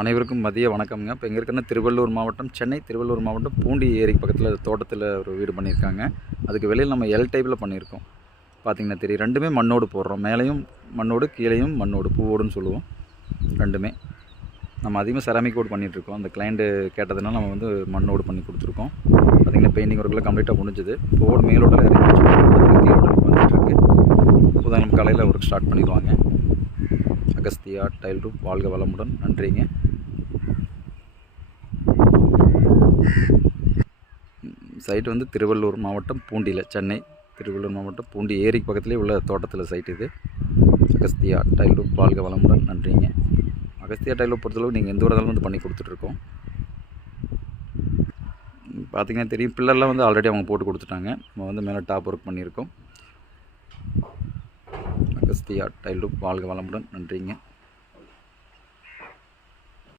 அனைவருக்கும் மதிய வணக்கம்ங்க. இப்போ எங்கே இருக்குன்னா திருவள்ளூர் மாவட்டம், சென்னை திருவள்ளூர் மாவட்டம் பூண்டி ஏரிக்கு பக்கத்தில் தோட்டத்தில் ஒரு வீடு பண்ணியிருக்காங்க. அதுக்கு வெளியில் நம்ம எல் டைப்பில் பண்ணியிருக்கோம். பார்த்திங்கன்னா தெரியும், ரெண்டுமே மண்ணோடு போடுறோம். மேலேயும் மண்ணோடு, கீழேயும் மண்ணோடு, பூவோடுன்னு சொல்லுவோம். ரெண்டுமே நம்ம அதிகமாக செராமிக் ஓடு பண்ணிகிட்ருக்கோம். அந்த கிளைண்ட்டு கேட்டதுனால நம்ம வந்து மண்ணோடு பண்ணி கொடுத்துருக்கோம். பார்த்திங்கன்னா பெயிண்டிங் ஒர்க்கெல்லாம் கம்ப்ளீட்டாக முடிஞ்சுது. இப்போ ஓடு மேலோட்டில் இறங்கி கீழோட வந்துட்டுருக்கு. இப்போதான் நம்ம காலையில் ஒர்க் ஸ்டார்ட் பண்ணிடுவாங்க. அகஸ்தியா டைல் ரூப் வாழ்க வளமுடன். நன்றிங்க. சைட் வந்து திருவள்ளூர் மாவட்டம் பூண்டியில், சென்னை திருவள்ளூர் மாவட்டம் பூண்டி ஏரிக்கு பக்கத்துலேயே உள்ள தோட்டத்தில் சைட் இது. அகஸ்தியா டைல் ரூப் வாழ்க வளமுடன். நன்றிங்க. அகஸ்தியா டைல் ரூப் பொறுத்தளவு நீங்கள் எந்த ஒரு இடத்துல வந்து பண்ணி கொடுத்துட்ருக்கோம். பார்த்திங்கன்னா தெரியும், பில்லர்லாம் வந்து ஆல்ரெடி அவங்க போட்டு கொடுத்துட்டாங்க. நம்ம வந்து மேலே டாப் ஒர்க் பண்ணியிருக்கோம். அகஸ்தியா டைல் ரூப் வாழ்க வளமுடன். நன்றிங்க.